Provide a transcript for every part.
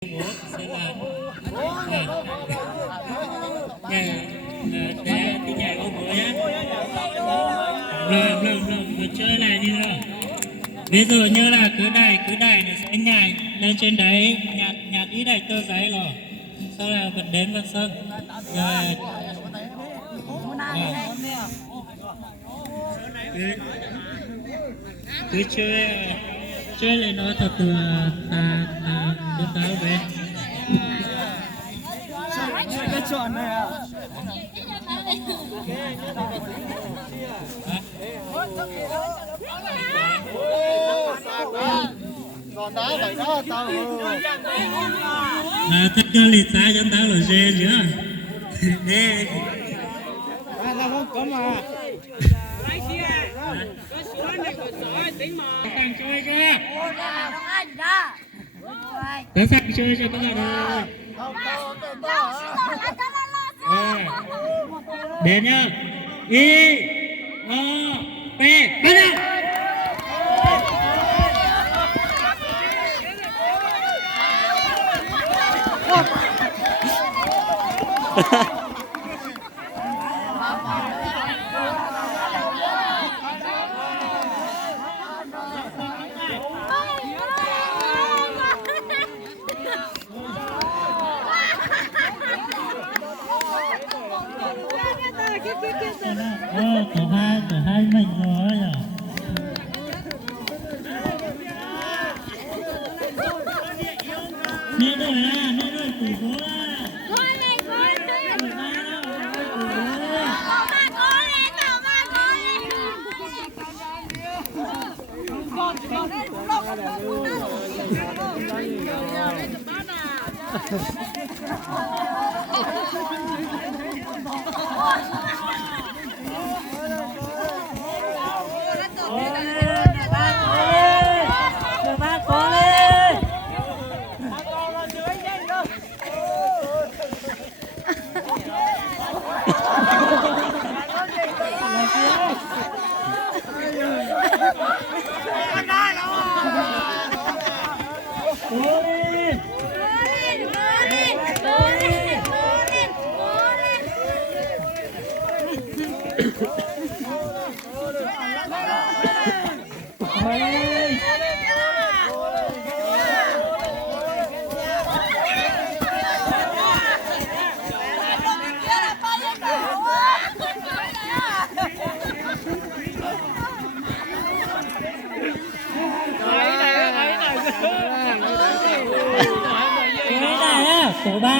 sẽ làm để đi nhảy ô bố nhé. Rồi vừa chơi này đi rồi. Ví dụ như là cứ đẩy này sẽ nhảy lên trên đấy, nhặt ít đẩy tơ giấy rồi, sau là vẫn đến vào sân. Rồi cứ chơi lên nó thật từ táo về. Cái chọn này à? Còn đá vậy đó tao. Thật cho lịch xa cho tao là dê chứ. Nè. Tao không có mà. Sang chơi chưa? Có sang chơi cho các bạn ơi. Đến nhá. Y O P bắt đầu. Của hai mình rồi à. Mẹ đợi của bố à.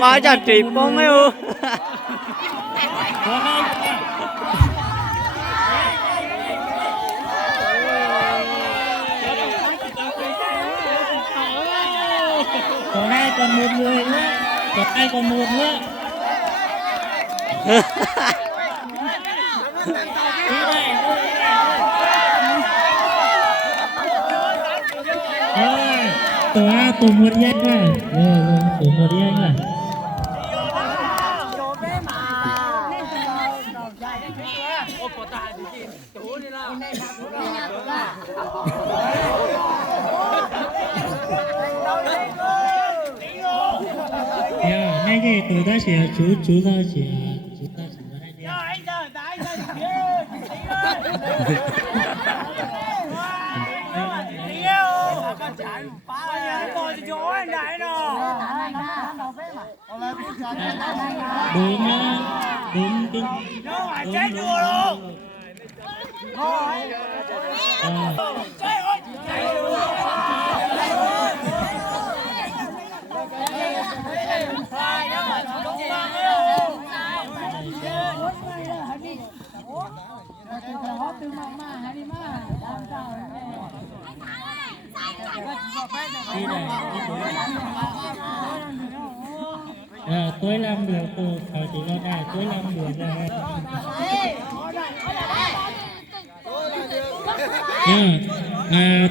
Mà chặt trịp con ấy ư. Còn hai còn một người nữa. Còn hai còn một nữa. Tổ một nhanh rồi. Tổ một nhanh rồi. Nay thì tụi ta chỉ chú ta chỉ hai đứa. Đúng. Chết đùa luôn. Tôi làm được từ khỏi chỉ lo này tôi làm được rồi.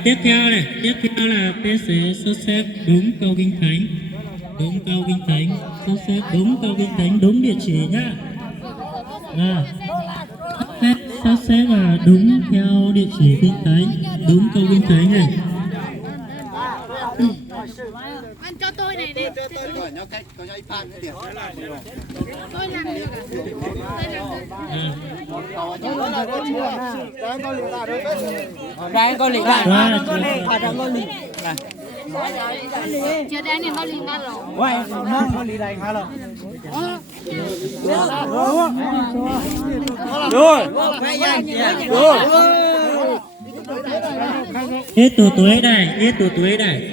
Tiếp theo là bé sẽ sắp xếp đúng câu kinh thánh, sắp xếp đúng câu kinh thánh đúng địa chỉ nhá. Sắp xếp là đúng theo địa chỉ kinh thánh, đúng câu kinh thánh này. Anh cho tôi này đi. Tôi nhớ cách có nhớ phan cái điểm. Tôi làm được à? Đó là con chưa. Đang có lì là đấy. Đang có lì đang có lì. Chưa đang này có liên quan rồi. Quay nó có lì đây hả rồi. Rồi. Rồi. Ít tuổi đây, ít tuổi đây.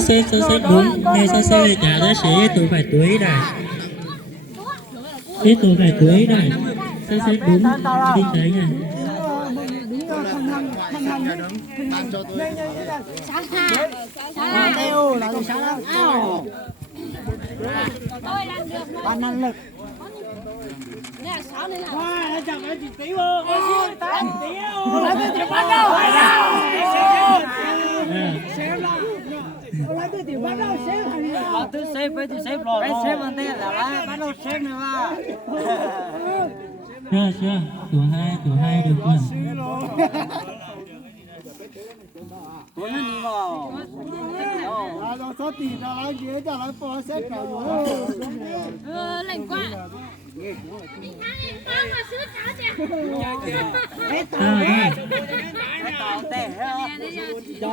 Sẽ đúng, nghe sẽ trả giá sẽ ít tuổi phải tuổi đây. Ít tuổi phải tuổi đây. Sẽ đúng, đi tới nha. Ban cho tôi. Sáng ha. Sáng Teo là gì sáng lắm. tôi làm được. Ban năng lực. Nè, 6 này là. Wow, nó chẳng có chỉ tí vô. Ôi, 8 tí vô. Lấy cái tiền bắt đầu. Xem là. Lấy cái tiền bắt đầu xem hành là. Tôi xem với tôi xem rồi. Cái xem anh tên là bắt đầu xem nữa mà. Chưa, tuổi hai được chưa? Tôi nó đi vào. Là nó số tiền là nó dễ cho nó phò xếp cả rồi. Lạnh quá. Đi thang mà sứ cháo chè.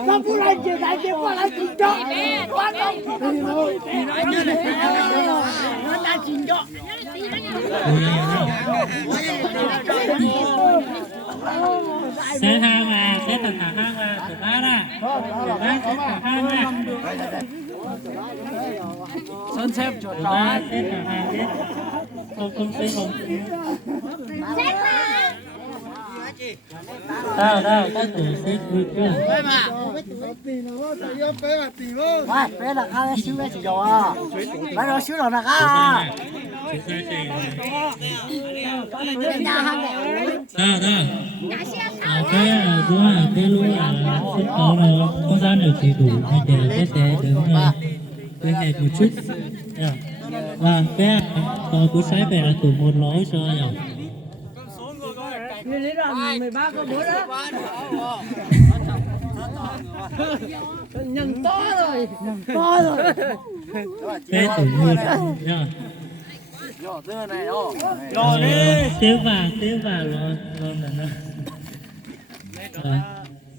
Nó cũng là chuyện đại chuyện qua là chuyện đó. Quá đâu. Nó là chuyện đó. Sẽ hang à, sẽ thật thả hang à, của ba ra. Ba sẽ thả hang à. Sơn xếp chỗ Của đó. ba sẽ thả hang hết. Không sẽ không. Đâu, các tuổi sẽ vui chưa? Tiền nó tự yêu phê mà tiền vô. Wow, bé là khá xíu bé chỉ rồi à. Bé nó xíu rồi là khá. Chúng ta chạy rồi. Bên nhà hàng này. Đâu. Cái lúa sân khấu nó không gian được chỉ đủ hay để cái xe đứng cái này một chút. Và cái cú sái về là tủ một lối cho rồi. Như lý là 13 có bố đó. Nhận to rồi. Cái tủ một rồi. Xíu vào lo nữa.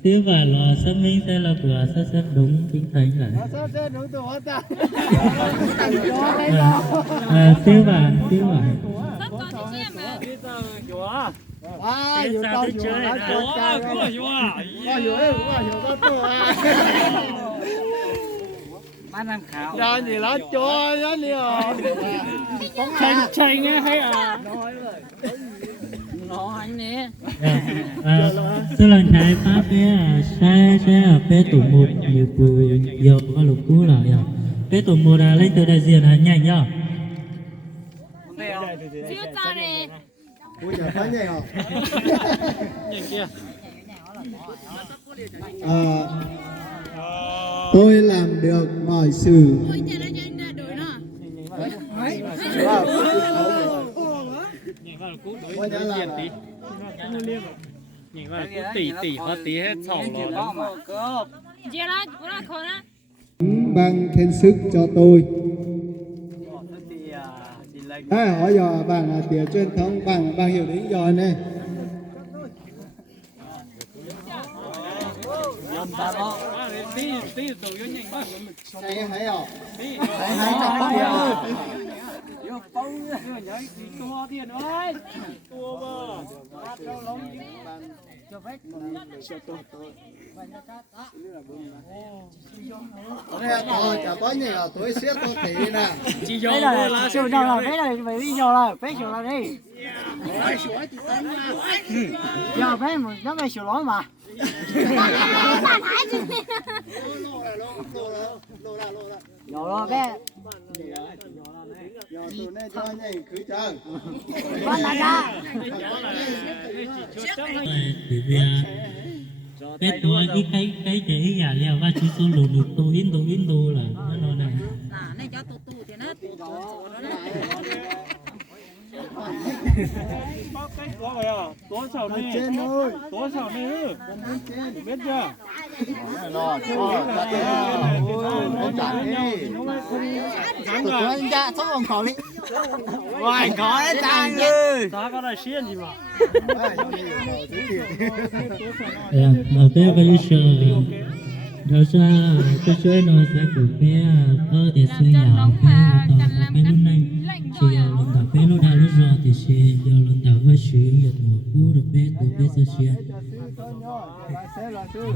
Xíu vào lo xác minh sẽ là vừa sẽ đúng chính thánh lại. Sẽ đúng tôi hết ta. Xíu vào. Rất có chị em mà. À, hiểu tao hiểu nó cho cha. Có hiểu có tôi à. Ban năm khảo. Ra gì nó cho nó nhiều. Chanh nghe hay à. Nó anh nè. Số lần trái pháp sẽ ở phía tủ một nhiều bùi dầu và lục cũ là rồi. Phía tủ một là lấy từ đại diện là nhanh nhá. Chưa ta nè. Ui giời phải nhảy hả? Nhìn kia. Tôi làm được mọi sự. Ôi trời ơi, anh đã đổi nó. Ôi nhớ là Nhìn vào tỉ hoa tí hết sầu rồi. Chị đó, bữa đó khó đó. Bằng thêm sức cho tôi. Hỏi giờ bằng là tiếng truyền thống bằng hiểu đến giờ này. Thấy hả? Thấy chả có gì là tôi xếp tôi tí nè. Đấy là chiều nào là đấy là phải đi nhiều là phải chiều là đi. Giờ phải một nó phải chiều lối mà. Nhiều lo bé. Giờ tụi này cho nhảy cứ chờ. Bắt là ra. Bởi vì cái tuổi cái chỉ giả liệu và chỉ số lượng được tu in tu là nó này. Này cho tu thì nó tu đó. Lên trên thôi. biết chưa? Lo cho không trả đi. Tụi anh ra sống bằng khẩu đi. Ngoài có đấy trang ơi. Đó có là xiên gì mà. Mà bé bây giờ đó ra tôi chơi nó sẽ của bé để suy nhỏ bé tao bé lúc này chỉ lần đầu bé lúc nào lúc rồi thì sẽ giờ lần đầu với sự nhiệt của bé tụi bé sẽ